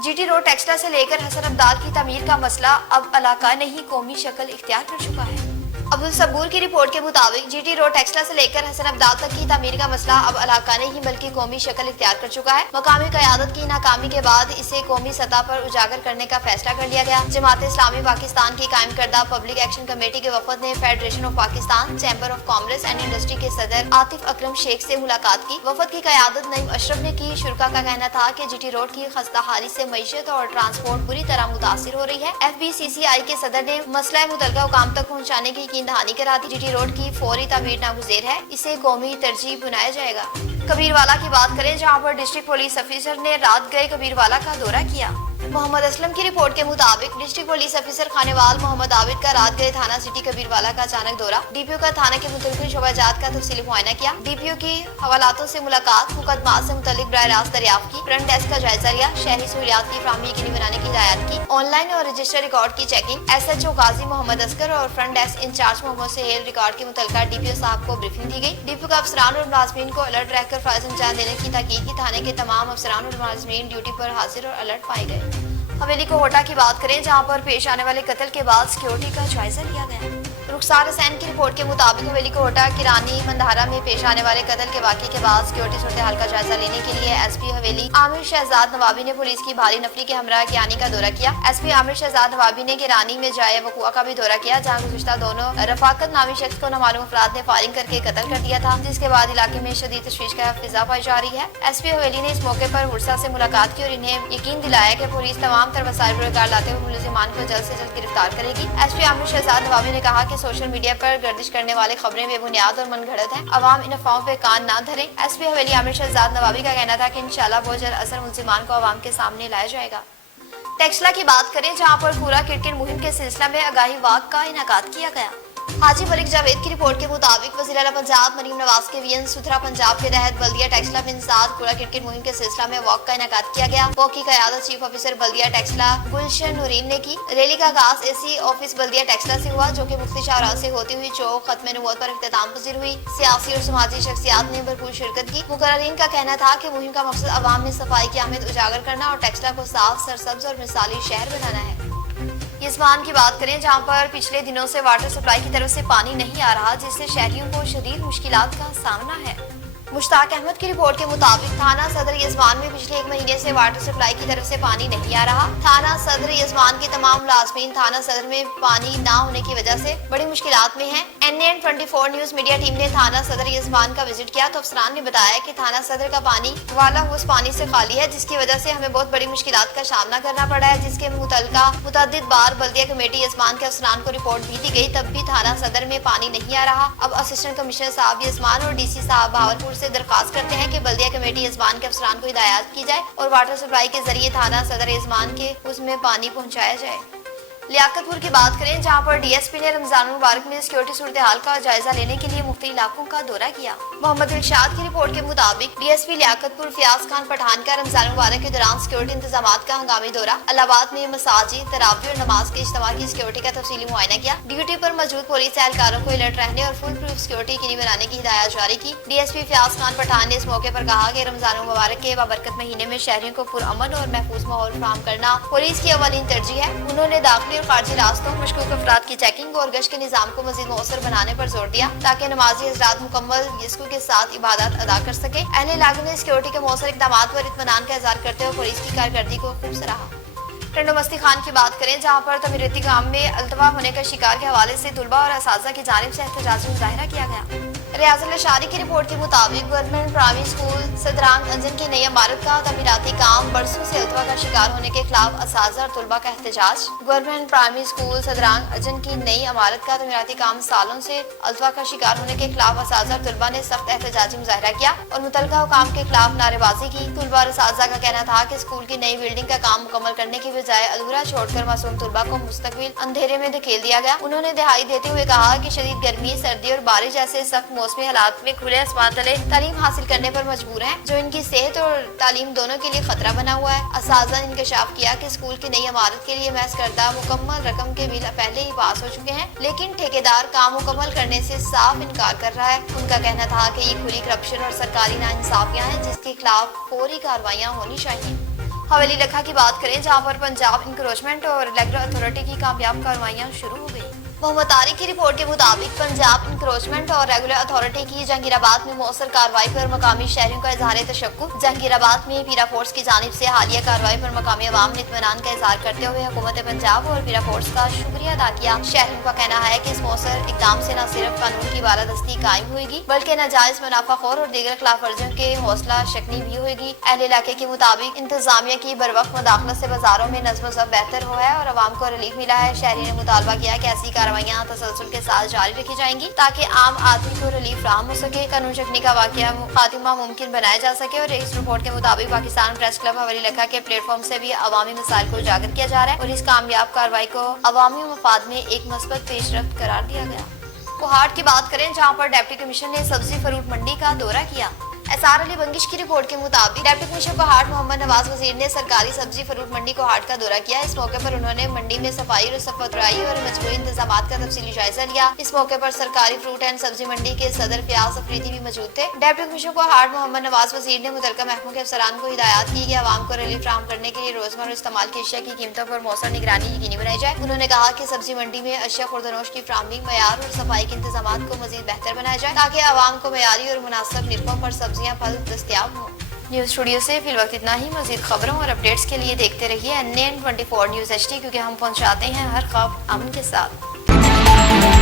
G T road Taxila से लेकर हसन अब्दाल की तमीर का मसला अब इलाका नहीं कौमी शक्ल इख्तियार कर चुका है। अब्दुल सबूर की रिपोर्ट के मुताबिक जी टी रोड टेक्सला से लेकर हसन अब्दाल तक की तमीर का मसला अब इलाका नहीं बल्कि कौमी शक्ल इख्तियार कर चुका है। मकामी क़यादत की नाकामी के बाद इसे कौमी सतह पर उजागर करने का फैसला कर लिया गया। जमात इस्लामी पाकिस्तान की कायम करदा पब्लिक एक्शन कमेटी के वफद ने federation of Pakistan, chamber of commerce and industry के सदर आतिफ अकरम शेख से मुलाकात की। वफद की क़यादत नईम अशरफ ने की। शुरा का कहना था कि जी टी रोड की खस्ता हाली से मईशत और ट्रांसपोर्ट बुरी तरह मुतासिर हो रही है। FBCCI के सदर ने मसला मुतलका हुकाम तक पहुँचाने की यकीन दहानी करा दी। जी टी रोड की फौरी तामीर नागुज़ेर है, इसे कौमी तरजीह बनाया जाएगा। कबीरवाला की बात करें, जहां पर डिस्ट्रिक्ट पुलिस ऑफिसर ने रात गए कबीरवाला का दौरा किया। मोहम्मद असलम की रिपोर्ट के मुताबिक district police officer Khanewal Mohammad Abid का रात गए थाना सिटी कबीरवाला का अचानक दौरा। DPO का थाना के मुतल्लिक़ शोबाजात का तफसीली मुआयना किया। DPO की हवालातों से मुलाकात, मुकदमात से मुतल्लिक़ बराह रास्त दरियाफ्त की, फ्रंट डेस्क का जायजा लिया, शहरी सहूलियात की फराहमी यकीनी बनाने की हिदायत की, ऑनलाइन और रजिस्टर रिकॉर्ड की चेकिंग। SHO गाजी मोहम्मद असगर और front desk incharge Mohammad Suhail record के मुतल्लिक़ DPO साहब को ब्रीफिंग दी गई। DPO का अफसरान और मुलाजमीन को अलर्ट रहकर फर्ज अंजाम देने की ताकीद की। थाने के तमाम अफसरान और मुलाजमीन ड्यूटी पर हाजिर और अलर्ट पाए गए। हवेली कोहटा की बात करें, जहां पर पेश आने वाले कत्ल के बाद सिक्योरिटी का जायजा लिया गया। रुखसार हुसैन की रिपोर्ट के मुताबिक हवेली कोहटा किरानी मंदारा में पेश आने वाले कत्ल के वाक़े के बाद सिक्योरिटी सूरत हाल का जायजा लेने के लिए SP हवेली आमिर शहजाद नवाबी ने पुलिस की भारी नफरी के हमरा किरानी का दौरा किया। SP आमिर शहजाद नवाबी ने किरानी में जाए वक़ुआ का भी दौरा किया, जहाँ गुज़िश्ता दोनों रफाकत नामी शख्स को नामालूम अफराद ने फायरिंग करके कत्ल कर दिया था, जिसके बाद इलाके में शदीद तशवीश का फिजा पाई जा रही है। SP हवेली ने इस मौके पर हुर्सा से मुलाकात की और इन्हें यकीन दिलाया कि पुलिस तमाम तर वसाइल पर लाते हुए मुलजिमान को जल्द से जल्द गिरफ्तार करेगी। SP आमिर शहजाद नवाबी ने कहा कि सोशल मीडिया पर गर्दिश करने वाले खबरें बेबुनियाद और मनगढ़ंत हैं, अवाम इन अफवाहों पे कान ना धरे। SP हवेली आमिर शहजाद नवाबी का कहना था कि इंशाल्लाह बहुत जल्द असर मुलजिमान को अवाम के सामने लाया जाएगा। टेक्सला की बात करें, जहां पर कूड़ा किटकिट मुहिम के सिलसिला में आगाही वाक का इनेकाद किया गया। हाजी मलिक जावेद की रिपोर्ट के मुताबिक वज़ीर आला पंजाब मरीम नवाज के VN सुथरा पंजाब के तहत बल्दिया टेक्सला में इंसाद कूड़ा किटकिट मुहिम के सिलसिला में वॉक का इनेकाद किया गया। वॉक की क़यादत चीफ ऑफिसर बल्दिया टेक्सला गुलशन नूरीन ने की। रैली का आगाज AC ऑफिस बल्दिया टेक्सला से हुआ, जो कि मुफ्ती शाहराह से होती हुई चौक खत्म नबूवत पर इख्तिताम पजीर हुई। सियासी और समाजी शख्सियात ने भरपूर शिरकत की। मुकर्रिरीन का कहना था कि मुहिम का मकसद अवाम में सफाई की अहमियत उजागर करना और टेक्सला को साफ, सरसब्ज और मिसाली शहर बनाना है। यजमान की बात करें, जहां पर पिछले दिनों से वाटर सप्लाई की तरफ से पानी नहीं आ रहा, जिससे शहरियों को शदीद मुश्किलात का सामना है। मुश्ताक अहमद की रिपोर्ट के मुताबिक थाना सदर यजमान में पिछले 1 महीने से वाटर सप्लाई की तरफ से पानी नहीं आ रहा। थाना सदर यजमान के तमाम मुलाजमीन थाना सदर में पानी ना होने की वजह से बड़ी मुश्किलात में हैं। NN 24 न्यूज मीडिया टीम ने थाना सदर यजमान का विजिट किया तो अफसरान ने बताया कि थाना सदर का पानी वाला हुस पानी से खाली है, जिसकी वजह से हमें बहुत बड़ी मुश्किलात का सामना करना पड़ा है, जिसके मुतल्लिका मुतअद्दिद बार बल्दिया कमेटी यजमान के अफसरान को रिपोर्ट भी दी गई, तब भी थाना सदर में पानी नहीं आ रहा। अब असिस्टेंट कमिश्नर साहब यजमान और DC साहब भावलपुर से दरखास्त करते हैं कि बल्दिया कमेटी यजमान के अफसरान को हिदायत की जाए और वाटर सप्लाई के जरिए थाना सदर यजमान के उसमें पानी पहुंचाया जाए। लियाकतपुर की बात करें, जहां पर DSP ने रमजान मुबारक में सिक्योरिटी सूरत हाल का जायजा लेने के लिए मुख्तलिफ इलाकों का दौरा किया। मोहम्मद इरशाद की रिपोर्ट के मुताबिक DSP लियाकतपुर फयाज खान पठान का रमजान मुबारक के दौरान सिक्योरिटी इंतजामात का हंगामी दौरा। इलाहाबाद में मसाजिद, तरावी और नमाज के इज्तिमा की सिक्योरिटी का तफसीली मुआयना किया। ड्यूटी पर मौजूद पुलिस एहलकारों को अलर्ट रहने और फुल प्रूफ सिक्योरिटी यकीनी बनाने की हिदायत जारी की। DSP फयाज खान पठान ने इस मौके पर कहा कि रमजान मुबारक के बाबरकत महीने में शहरियों को पुरअमन और महफूज माहौल फराहम करना पुलिस की अवलीन तरजीह है। उन्होंने दाखिली और खारजी रास्तों मशकूक अफराद की चेकिंग और गश्त के निजाम को मजीद मौसर बनाने पर जोर दिया, ताकि नमाजी हज़रात मुकम्मल यस्कु के साथ इबादत अदा कर सके। अहले इलाके ने सिक्योरिटी के मौसर इक़दामात पर इत्मीनान का इज़हार करते हुए पुलिस की कारकर्दगी को खूब सराहा। टंडो मस्ती खान की बात करें, जहां पर तमीरती काम में अल्तवा होने का शिकार के हवाले से तुलबा और असातिज़ा की जानिब से एहतजाजी मुजाहिरा किया गया। रियाजुल अशारी की रिपोर्ट के मुताबिक गवर्नमेंट प्राइमरी स्कूल सदरांग अंजन की नई इमारत का तमीराती काम बरसों से अल्तवा का शिकार होने के खिलाफ असातिज़ा और तुलबा का एहतजाज। गवर्नमेंट प्राइमरी स्कूल सदरांग अंजन की नई इमारत का तमीराती काम सालों से अल्तवा का शिकार होने के खिलाफ असातिज़ा और तुलबा ने सख्त एहतजाजी मुजाहिरा किया और मुतल्लिका हुकाम के खिलाफ नारेबाजी की। तुलबा और असातिज़ा का कहना था कि स्कूल की नई बिल्डिंग का काम मुकम्मल करने की बजाय अधूरा छोड़कर मासूम तुलबा को मुस्तकबिल अंधेरे में धकेल दिया गया। उन्होंने दिहाई देते हुए कहा कि शदीद गर्मी, सर्दी और बारिश जैसे सख्त मौसमी हालात में खुले आसमान तले तालीम हासिल करने पर मजबूर हैं, जो इनकी सेहत और तालीम दोनों के लिए खतरा बना हुआ है। असातिज़ा ने इंकशाफ किया कि स्कूल की नई इमारत के लिए महज करदा मुकम्मल रकम के बिल पहले ही पास हो चुके हैं, लेकिन ठेकेदार काम मुकम्मल करने से साफ इनकार कर रहा है। उनका कहना था कि ये खुली करप्शन और सरकारी नाइंसाफियां हैं, जिसके खिलाफ फौरी कार्रवाइयां होनी चाहिए। हवेली लखा की बात करें जहां पर पंजाब इंक्रोचमेंट और रेगुलर अथॉरिटी की कामयाब कार्रवाइयां शुरू हो गई। मोहम्मद तारिक की रिपोर्ट के मुताबिक पंजाब इंक्रोचमेंट और रेगुलर अथॉरिटी की जहांगीराबाद में मौसर कार्रवाई पर मकामी शहरियों का इजहार तशक्कुक। जहांगीराबाद में पीरा फोर्स की जानिब से हालिया कार्रवाई पर मकामी अवाम ने इत्मीनान का इजहार करते हुए हुकूमत पंजाब और पीरा फोर्स का शुक्रिया अदा किया। शहरियों का कहना है कि इस मौसर इकदाम से न सिर्फ कानून की बालादस्ती कायम होगी बल्कि नाजायज मुनाफाखोर और दीगर खिलाफ वर्जियों के हौसला शकनी भी होगी। अहले इलाके के मुताबिक इंतजामिया की बर वक्त मुदाखलत से बाजारों में नज़्म ज़ब्त बेहतर हुआ है और अवाम को रिलीफ मिला है। शहरी ने मुतालबा किया कि ऐसी कार्रवाइयां तसलसल के साथ जारी रखी जाएंगी ताकि आम आदमी को रिलीफ फराहम हो सके, कानून शक्नी का वाकया खात्मा मुमकिन बनाया जा सके। और इस रिपोर्ट के मुताबिक पाकिस्तान प्रेस क्लब हवेली लखा के प्लेटफॉर्म से भी अवामी मसाइल को उजागर किया जा रहा है और इस कामयाब कार्रवाई को अवामी मफाद में एक मस्बत पेशरफ्त करार दिया गया। कोहाट की बात करें जहां पर डिप्टी कमिश्नर ने सब्जी फ्रूट मंडी का दौरा किया। एसआर अली बंगिश की रिपोर्ट के मुताबिक डिप्टी कमिश्नर कोहाट मोहम्मद नवाज वजीर ने सरकारी सब्जी फ्रूट मंडी कोहाट का दौरा किया। इस मौके पर उन्होंने मंडी में सफाई और सफाई और मजबूरी इंतजाम का तफसीली जायजा लिया। इस मौके पर सरकारी फ्रूट एंड सब्जी मंडी के सदर फयाज अफरीदी भी मौजूद थे। डिप्टी कमिश्नर कोहाट मोहम्मद नवाज वजीर ने मुतल्लिका महकमों के अफसरान को हिदायत की कि आवाम को रिलीफ फराहम करने के लिए रोजमर्रा इस्तेमाल की अशिया की कीमतों पर मौसर निगरानी यकीनी बनाई जाए। उन्होंने कहा कि सब्जी मंडी में अशिया खुर्दनोश की फराहमी, मयार और सफाई के इंतजाम को मजीद बेहतर बनाया जाए ताकि आवाम को मयारी और मुनासिब निरखों पर सब्जियां फल दस्तयाब हो। न्यूज़ स्टूडियो से फिल वक्त इतना ही। मजीद खबरों और अपडेट्स के लिए देखते रहिए NN24 न्यूज़ HD क्योंकि हम पहुंचाते हैं हर खबर अमन के साथ।